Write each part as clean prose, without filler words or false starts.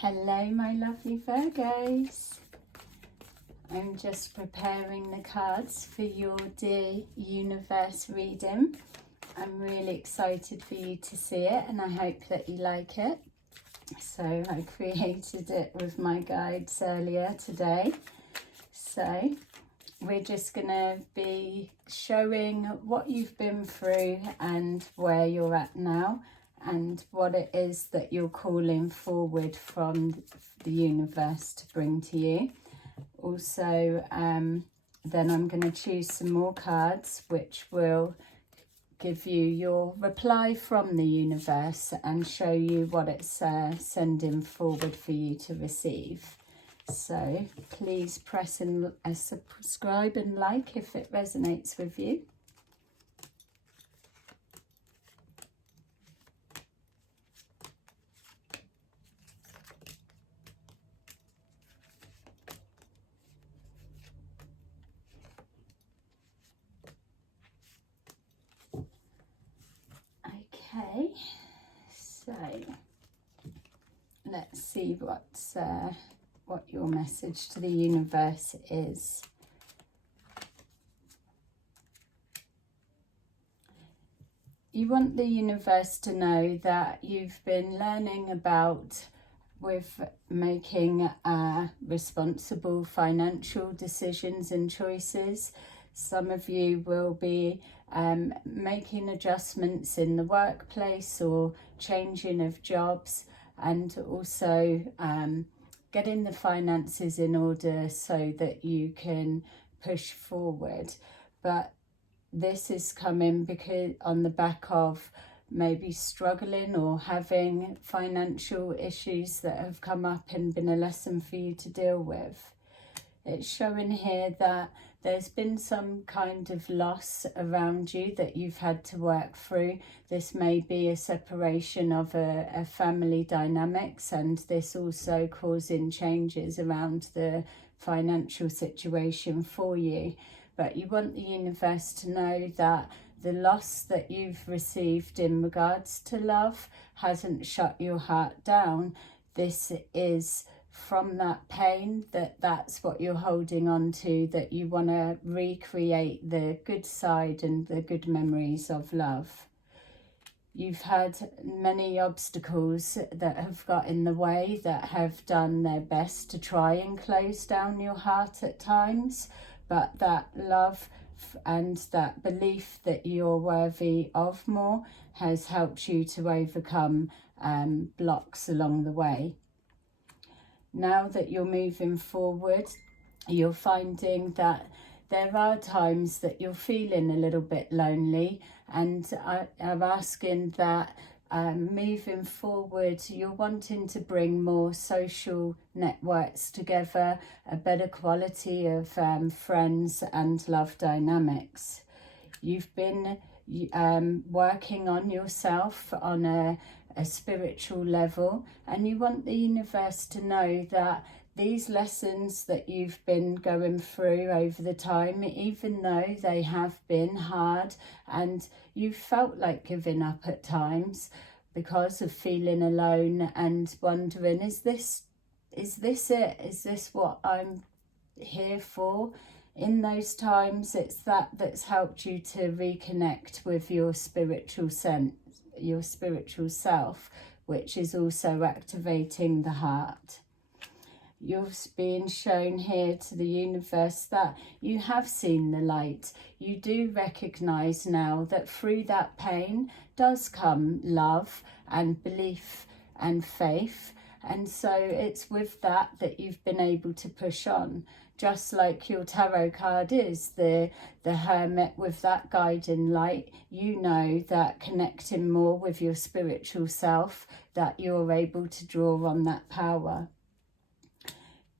Hello my lovely Virgos. I'm just preparing the cards for your dear universe reading. I'm really excited for you to see it and I hope that you like it. So I created it with my guides earlier today. So we're just going to be showing what you've been through and where you're at now, and what it is that you're calling forward from the universe to bring to you. Also, then I'm going to choose some more cards which will give you your reply from the universe and show you what it's sending forward for you to receive. So please press a subscribe and like if it resonates with you. Okay, so let's see what your message to the universe is. You want the universe to know that you've been learning about with making responsible financial decisions and choices. Some of you will be making adjustments in the workplace or changing of jobs, and also getting the finances in order so that you can push forward. But this is coming because on the back of maybe struggling or having financial issues that have come up and been a lesson for you to deal with. It's showing here that there's been some kind of loss around you that you've had to work through. This may be a separation of a family dynamics, and this also causing changes around the financial situation for you. But you want the universe to know that the loss that you've received in regards to love hasn't shut your heart down. This is from that pain, that's what you're holding on to, that you want to recreate the good side and the good memories of love. You've had many obstacles that have got in the way, that have done their best to try and close down your heart at times, but that love and that belief that you're worthy of more has helped you to overcome blocks along the way. Now that you're moving forward, you're finding that there are times that you're feeling a little bit lonely, and I'm asking that moving forward, you're wanting to bring more social networks together, a better quality of friends and love dynamics. You've been working on yourself on a spiritual level, and you want the universe to know that these lessons that you've been going through over the time, even though they have been hard and you felt like giving up at times because of feeling alone and wondering, is this it? Is this what I'm here for? In those times, it's that's helped you to reconnect with your spiritual sense, your spiritual self, which is also activating the heart. You're being shown here to the universe that you have seen the light. You do recognize now that through that pain does come love and belief and faith, and so it's with that you've been able to push on. Just like your tarot card is the Hermit, with that guiding light, you know that connecting more with your spiritual self, that you're able to draw on that power.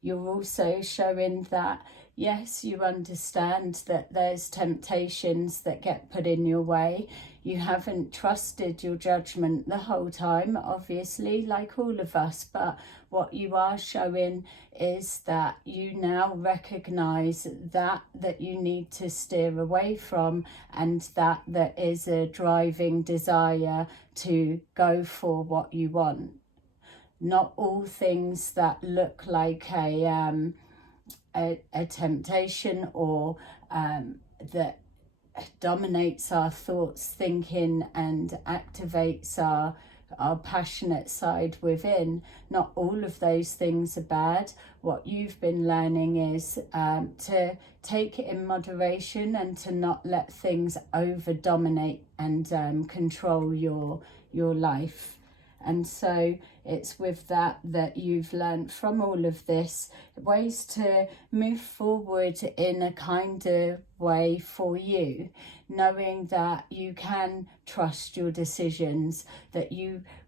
You're also showing that, yes, you understand that there's temptations that get put in your way. You haven't trusted your judgment the whole time, obviously, like all of us, but what you are showing is that you now recognise that you need to steer away from, and that there is a driving desire to go for what you want. not all things that look like a temptation or that dominates our thoughts, thinking, and activates our passionate side within. Not all of those things are bad. What you've been learning is to take it in moderation and to not let things over dominate and control your life. And so it's with that you've learned from all of this ways to move forward in a kinder way for you, knowing that you can trust your decisions, that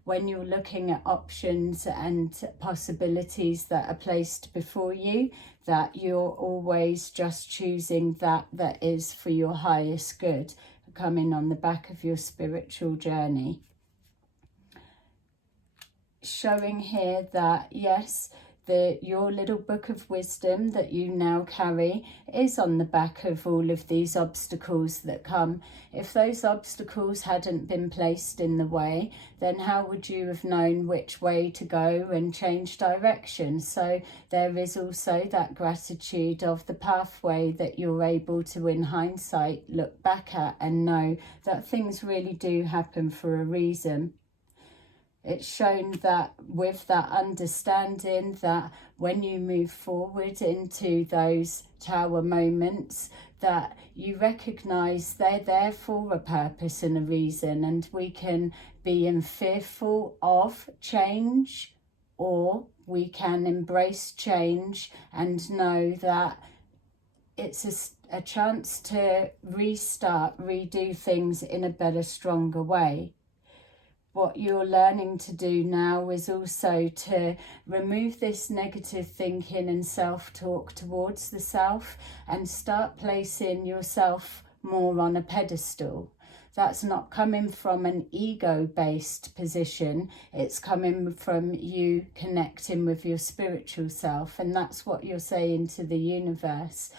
when you're looking at options and possibilities that are placed before you, that you're always just choosing that is for your highest good, coming on the back of your spiritual journey. Showing here that yes, your little book of wisdom that you now carry is on the back of all of these obstacles that come. If those obstacles hadn't been placed in the way, then how would you have known which way to go and change direction? So there is also that gratitude of the pathway that you're able to, in hindsight, look back at and know that things really do happen for a reason. It's shown that with that understanding that when you move forward into those tower moments, that you recognise they're there for a purpose and a reason, and we can be fearful of change, or we can embrace change and know that it's a chance to restart, redo things in a better, stronger way. What you're learning to do now is also to remove this negative thinking and self-talk towards the self and start placing yourself more on a pedestal. That's not coming from an ego-based position. It's coming from you connecting with your spiritual self. And that's what you're saying to the universe.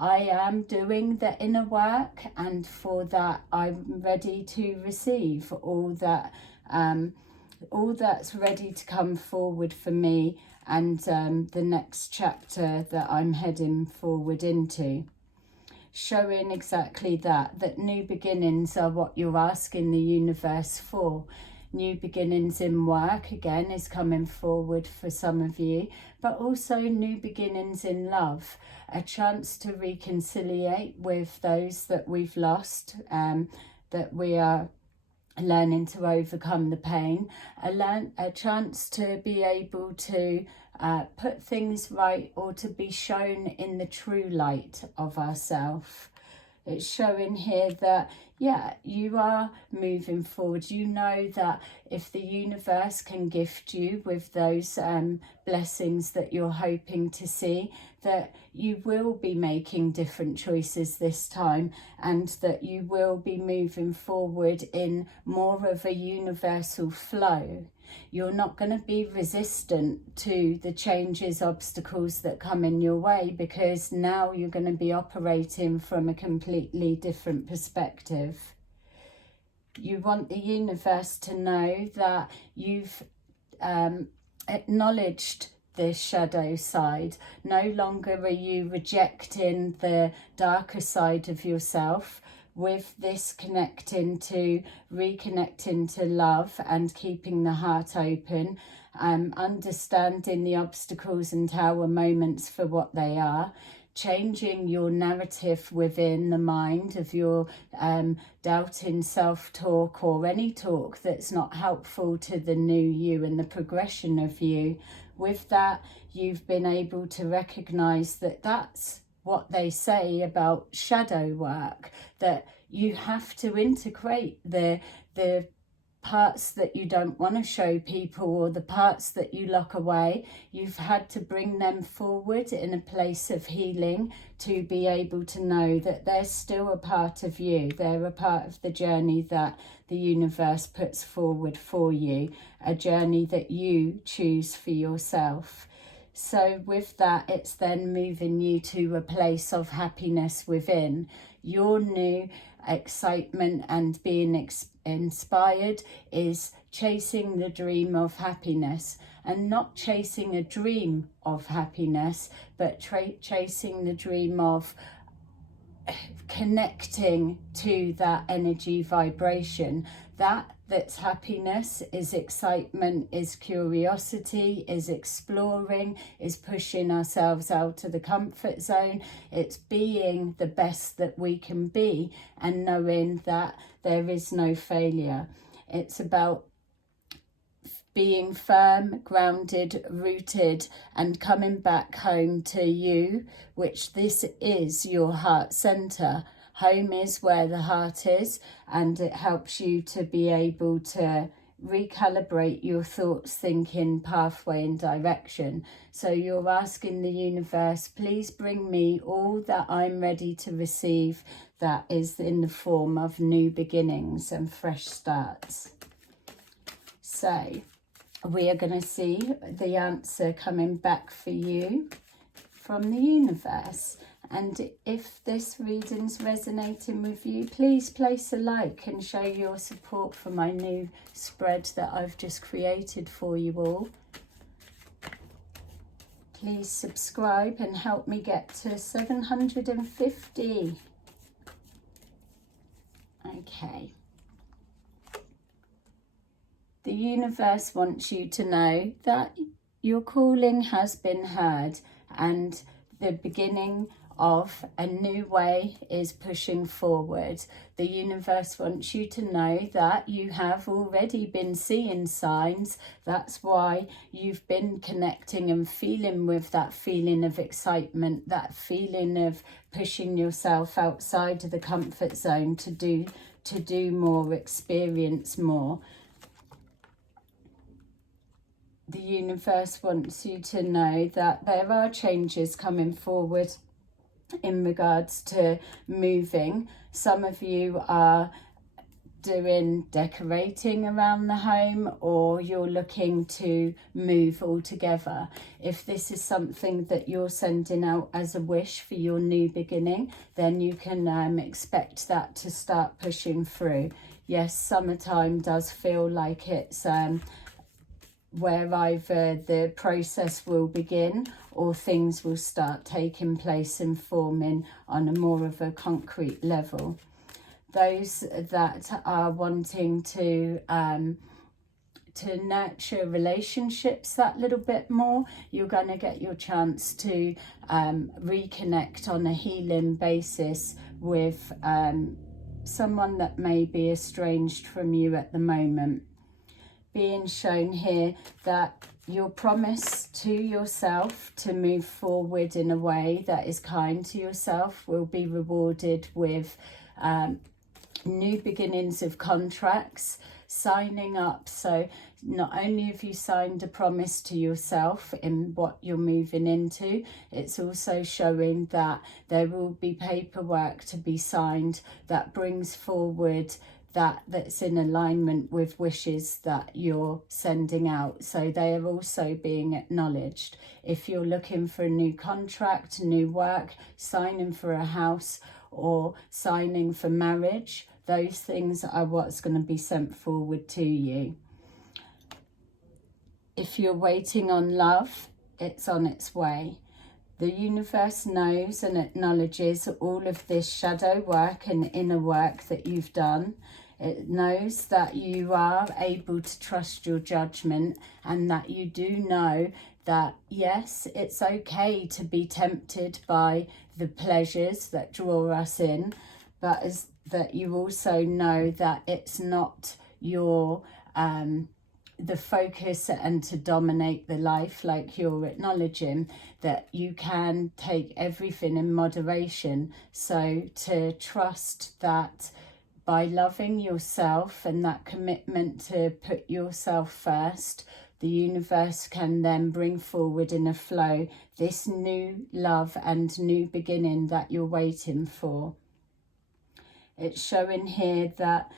I am doing the inner work, and for that I'm ready to receive all that's ready to come forward for me, and the next chapter that I'm heading forward into. Showing exactly that new beginnings are what you're asking the universe for. New beginnings in work, again, is coming forward for some of you, but also new beginnings in love. A chance to reconciliate with those that we've lost, that we are learning to overcome the pain. A chance to be able to put things right, or to be shown in the true light of ourselves. It's showing here that, yeah, you are moving forward. You know that if the universe can gift you with those blessings that you're hoping to see, that you will be making different choices this time, and that you will be moving forward in more of a universal flow. You're not going to be resistant to the changes, obstacles that come in your way, because now you're going to be operating from a completely different perspective. You want the universe to know that you've acknowledged this shadow side. No longer are you rejecting the darker side of yourself. With this reconnecting to love and keeping the heart open, understanding the obstacles and tower moments for what they are, changing your narrative within the mind of your doubting self-talk, or any talk that's not helpful to the new you and the progression of you. With that, you've been able to recognise that that's what they say about shadow work, that you have to integrate the parts that you don't want to show people, or the parts that you lock away. You've had to bring them forward in a place of healing to be able to know that they're still a part of you. They're a part of the journey that the universe puts forward for you, a journey that you choose for yourself. So with that, it's then moving you to a place of happiness within. Your new excitement and being inspired is chasing the dream of happiness. and not chasing a dream of happiness, but chasing the dream of connecting to that energy vibration. That's happiness, is excitement, is curiosity, is exploring, is pushing ourselves out of the comfort zone. It's being the best that we can be and knowing that there is no failure. It's about being firm, grounded, rooted, and coming back home to you, which this is your heart center. Home is where the heart is, and it helps you to be able to recalibrate your thoughts, thinking, pathway and direction. So you're asking the universe, please bring me all that I'm ready to receive, that is in the form of new beginnings and fresh starts. So we are going to see the answer coming back for you from the universe. And if this reading's resonating with you, please place a like and show your support for my new spread that I've just created for you all. Please subscribe and help me get to 750. Okay. The universe wants you to know that your calling has been heard, and the beginning of a new way is pushing forward. The universe wants you to know that you have already been seeing signs. That's why you've been connecting and feeling with that feeling of excitement, that feeling of pushing yourself outside of the comfort zone to do more, experience more. The universe wants you to know that there are changes coming forward in regards to moving. Some of you are doing decorating around the home, or you're looking to move altogether. If this is something that you're sending out as a wish for your new beginning, then you can expect that to start pushing through. Yes, summertime does feel like it's where either the process will begin or things will start taking place and forming on a more of a concrete level. Those that are wanting to nurture relationships that little bit more, you're going to get your chance to reconnect on a healing basis with someone that may be estranged from you at the moment. Being shown here that your promise to yourself to move forward in a way that is kind to yourself will be rewarded with new beginnings of contracts, signing up. So not only have you signed a promise to yourself in what you're moving into, it's also showing that there will be paperwork to be signed that brings forward that's in alignment with wishes that you're sending out. So they are also being acknowledged. If you're looking for a new contract, new work, signing for a house, or signing for marriage, those things are what's going to be sent forward to you. If you're waiting on love, it's on its way. The universe knows and acknowledges all of this shadow work and inner work that you've done. It knows that you are able to trust your judgment, and that you do know that, yes, it's okay to be tempted by the pleasures that draw us in, but that you also know that it's not your the focus and to dominate the life, like you're acknowledging that you can take everything in moderation. So to trust that by loving yourself and that commitment to put yourself first, the universe can then bring forward in a flow this new love and new beginning that you're waiting for. It's showing here that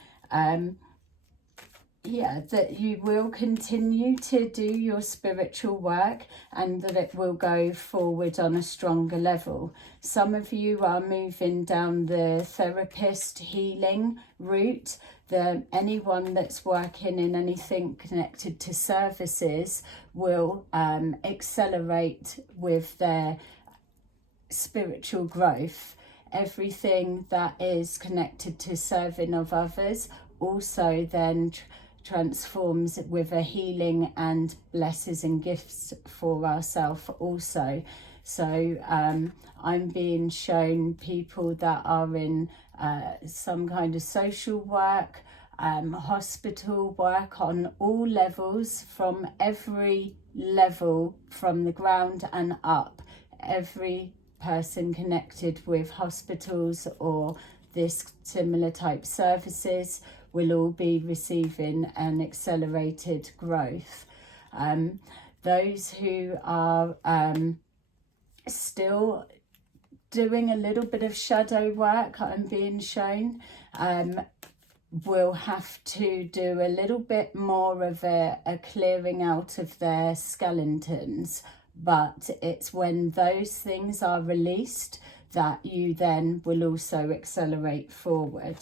yeah, that you will continue to do your spiritual work and that it will go forward on a stronger level. Some of you are moving down the therapist healing route. Anyone that's working in anything connected to services will accelerate with their spiritual growth. Everything that is connected to serving of others also then transforms with a healing and blessings and gifts for ourselves also. So I'm being shown people that are in some kind of social work, hospital work on all levels, from every level, from the ground and up. Every person connected with hospitals or this similar type services will all be receiving an accelerated growth. Those who are still doing a little bit of shadow work, I'm being shown, will have to do a little bit more of a clearing out of their skeletons. But it's when those things are released that you then will also accelerate forward.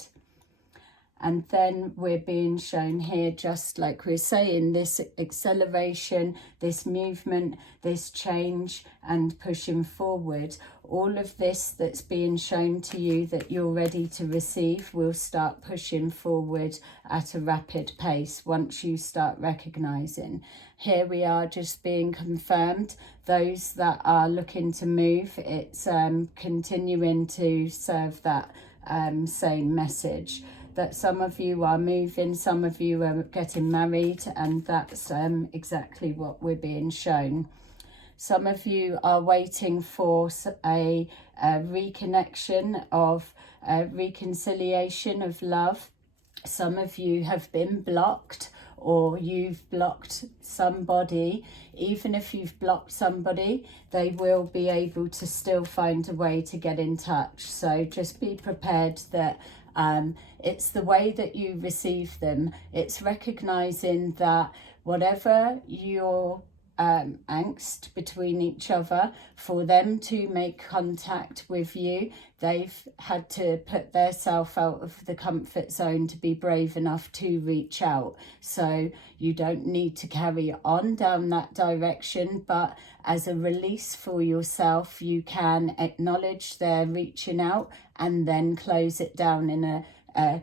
And then we're being shown here, just like we're saying, this acceleration, this movement, this change and pushing forward. All of this that's being shown to you that you're ready to receive will start pushing forward at a rapid pace once you start recognizing. Here we are just being confirmed. Those that are looking to move, it's continuing to serve that same message. That some of you are moving, some of you are getting married, and that's exactly what we're being shown. Some of you are waiting for a reconnection of reconciliation of love. Some of you have been blocked, or you've blocked somebody. Even if you've blocked somebody, they will be able to still find a way to get in touch. So just be prepared that it's the way that you receive them. It's recognizing that whatever your angst between each other, for them to make contact with you, they've had to put their self out of the comfort zone to be brave enough to reach out. So you don't need to carry on down that direction, but as a release for yourself, you can acknowledge their reaching out and then close it down in a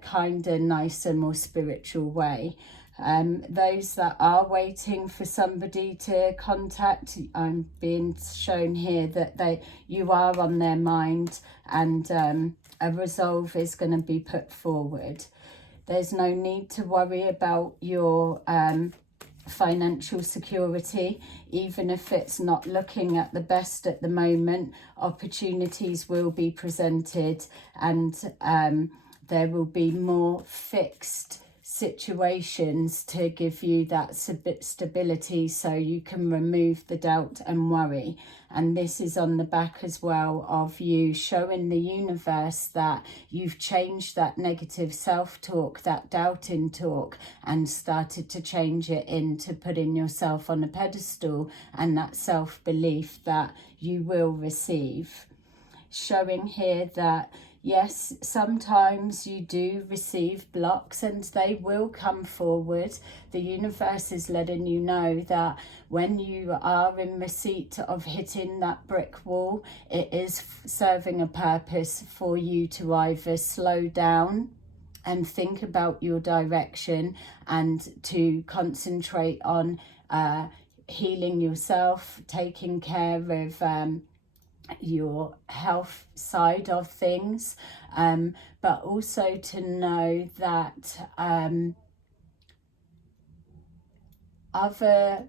kinder, nicer, more spiritual way. Those that are waiting for somebody to contact, I'm being shown here that you are on their mind, and a resolve is going to be put forward. There's no need to worry about your financial security, even if it's not looking at the best at the moment. Opportunities will be presented, and there will be more fixed situations to give you that stability, so you can remove the doubt and worry. And this is on the back as well of you showing the universe that you've changed that negative self-talk, that doubting talk, and started to change it into putting yourself on a pedestal and that self-belief that you will receive. Showing here that yes, sometimes you do receive blocks and they will come forward. The universe is letting you know that when you are in receipt of hitting that brick wall, it is serving a purpose for you to either slow down and think about your direction and to concentrate on healing yourself, taking care of your health side of things, but also to know that other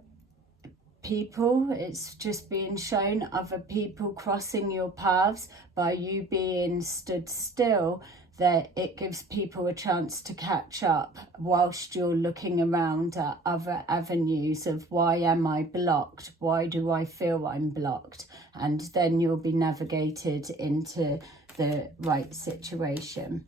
people, it's just being shown other people crossing your paths by you being stood still, that it gives people a chance to catch up whilst you're looking around at other avenues of why am I blocked? Why do I feel I'm blocked? And then you'll be navigated into the right situation.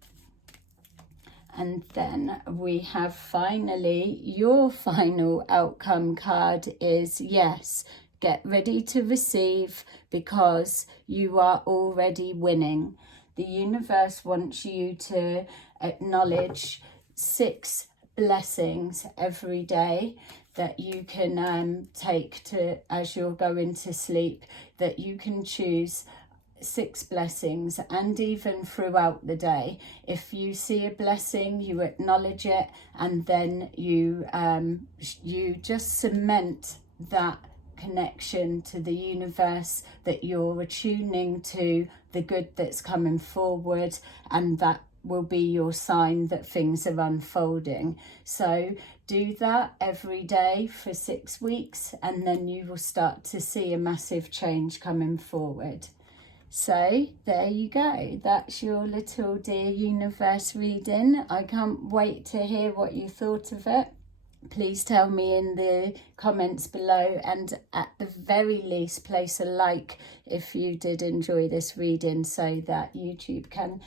And then we have finally, your final outcome card is yes. Get ready to receive, because you are already winning. The universe wants you to acknowledge 6 blessings every day that you can take to as you're going to sleep, that you can choose 6 blessings, and even throughout the day, if you see a blessing, you acknowledge it, and then you just cement that connection to the universe, that you're attuning to the good that's coming forward, and that will be your sign that things are unfolding. So do that every day for 6 weeks, and then you will start to see a massive change coming forward. So there you go, that's your little Dear Universe reading. I can't wait to hear what you thought of it. Please tell me in the comments below, and at the very least place a like if you did enjoy this reading, so that YouTube can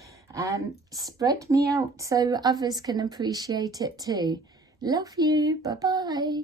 spread me out so others can appreciate it too. Love you, bye bye.